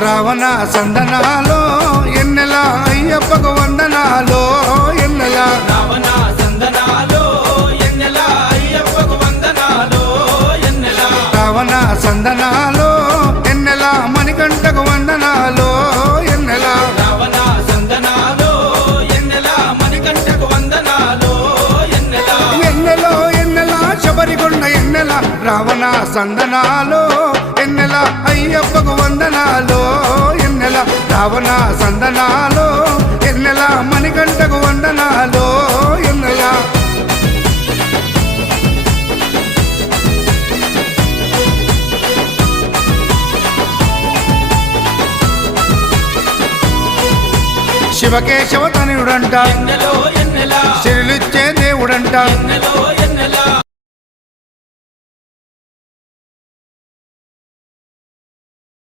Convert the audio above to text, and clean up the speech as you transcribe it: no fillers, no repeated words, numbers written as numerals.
Ravana సందనాలో ఎన్నెల అయ్యప్పకు వందనాలో ఎన్నెల Ravana సందనాలో ఎన్నెల అయ్యప్పకు వందనాలో ఎన్నెల Ravana సందనాలో ఎన్నెల మణికంఠకు వందనాలో ఎన్నెల Ravana సందనాలో ఎన్నెల మణికంఠకు వందనాలో ఎన్నెల ఎన్నెలో ఎన్నెల శబరికొండ ఎన్నెల Ravana సందనాలో ఎన్నెల అయ్యప్పకు వందనాలో ఎన్నెల Ravana సందనాలో ఎన్నెల మణికంఠకు వందనాలో ఎన్నెల Shivakeshava తనయుడంట ఎన్నెలో ఎన్నెల శిరులిచ్చే దేవుడంట ఎన్నెలో ఎన్నెల